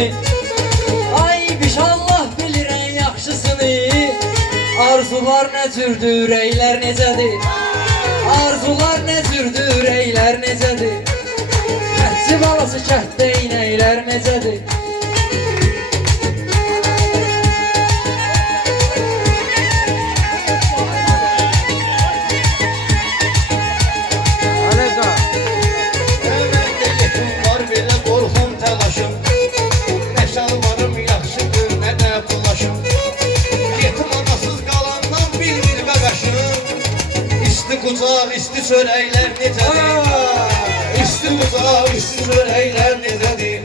yaxşısını. Ay biş Allah bilir en yaxşısını. Arzular nə cürdür, ürəklər necədir? Arzular nə cürdür, ürəklər necədir? Kətçi balası kətdə inəklər necədir? Kucaq isti çörəklər necədir? İsti kucaq isti çörəklər necədir?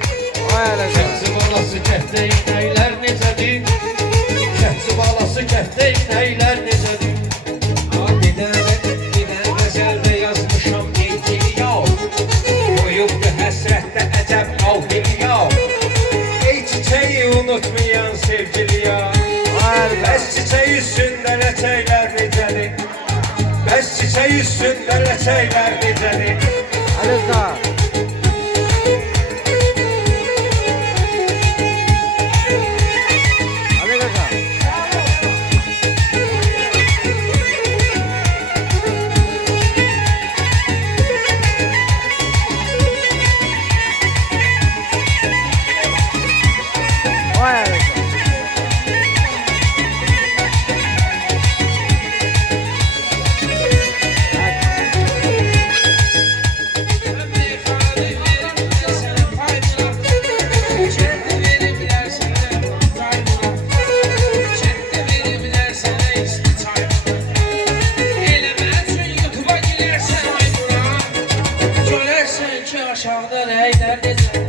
Kətçi balası kətdə inəklər necədir? Kətçi balası kətdə inəklər necədir? Bir dənə qəzəldə yazmışam neytili yox. Qoyubdu həsrətdə əcəb avdili yox. Ey çiçəyi unutmayan sevgili yox. Bəs çiçək üstündə ləçəklər necədir? Bəs çiçək üstündə ləçəklər necədir? Əlizda aşağıda rəylər necə?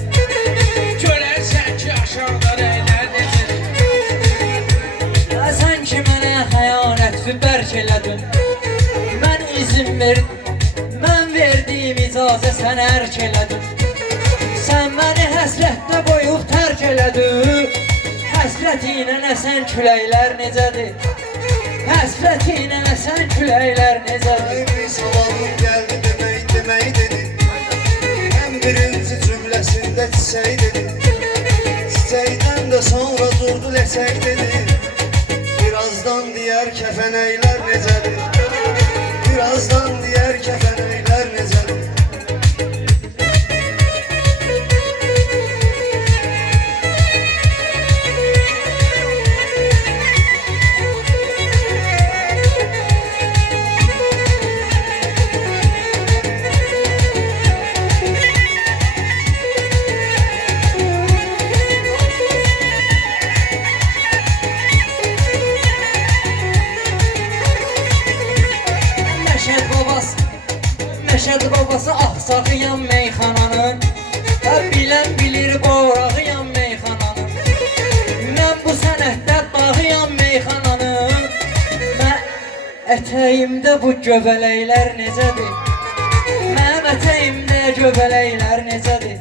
Görərsən ki, aşağıda rəylər necə? Sən ki, mənə xəyanət bərk elədin. Mən izin verdim, mən verdiyim icazə sən ərk elədin. Sən məni həsrətdə qoyub tərk elədin. Həsrətinə nəsən küləklər necədir? Həsrətinə nəsən küləklər necədir? Bir sabahın gəldi demək dedi. Birinci cümləsində çiçək dedi. Çiçəkdən də sonra durdu ləçək dedi. Birazdan deyər kəfənəklər necədir? Birazdan deyər kəfənəklər necədir? Məşəd babası axsağıyan meyxananın. Bilən bilir borağıyan meyxananın. Mən bu sənətdə bağıyan meyxananın. Mən ətəyimdə bu göbələklər necədir? Mənim ətəyimdə göbələklər necədir?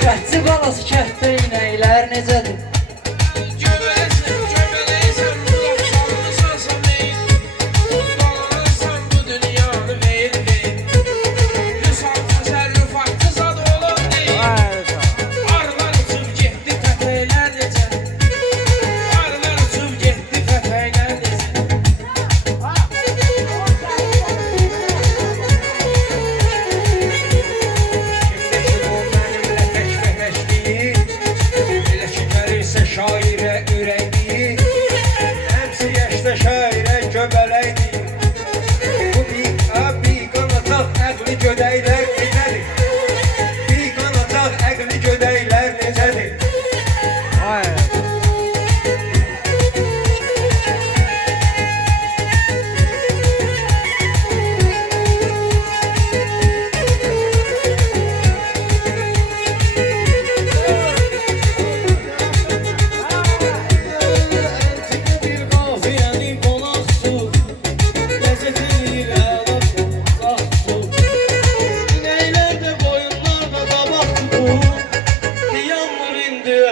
Kətçi balası kətdə inəklər necədir?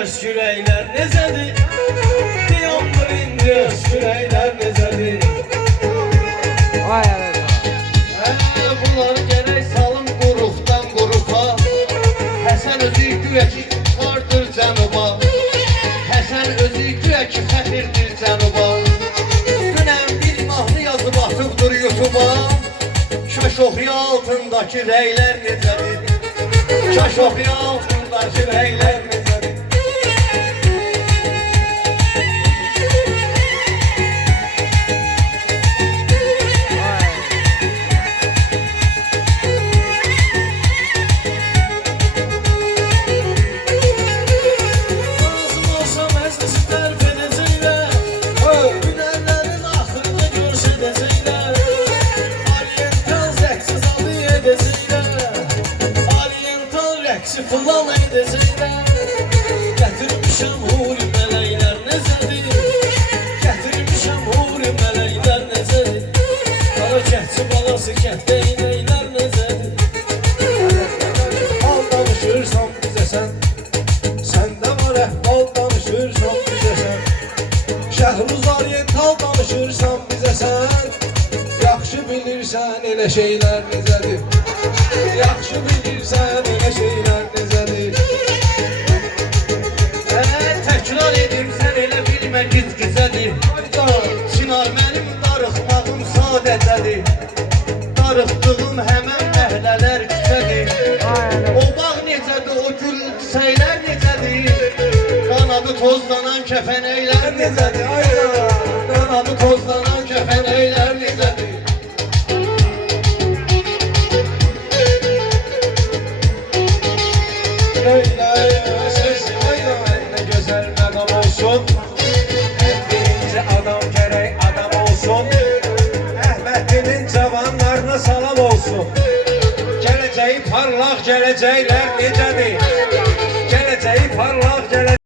Süreyler nezədir? Diyamdır indi süreyler nezədir? Vay arada. Bunları gerek salın quruqdan quruqa. Həsən özü güvəki çıxardır cənuba. rəylər necədir? Kaş oxuyan altındakı rəylər necədir? Lazım olsa məclisi tərif edəcəklər. Hünərlərin axırını göstərəcəklər. Oriental rəqsi zadı edəcəklər. Oriental rəqsi filan edəcəklər. Gətirmişəm huri mələklər necədir? Gətirmişəm huri mələklər necədir? Qara kəhçi balası kənddə inəklər necədir? Al danışırsan bizə sən. Səndə var əhval danışırsan bizə sən. Şəhruz Oriental danışırsan bizə sən. Yaxşı bilirsən elə şeylər necədir? Yaxşı bilirsən elə şeylər necədir? Təkrar edim sən elə bilmə giz-gizədir. Çınar mənim darıxmağım sadəcədir. Darıxdığım həmən məhlələr küçədir. O bağ necədir, o gül çiçəklər necədir? Qanadı tozlanan kəfənəklər necədir? Qanadı tozlanan kəfənəklər necədir? Ne güzel adam olsun. Birinci adam gerek adam olsun. Əhmədinin cavanlarına salam olsun. Gələcəyi parlaq gələcəklər necədir?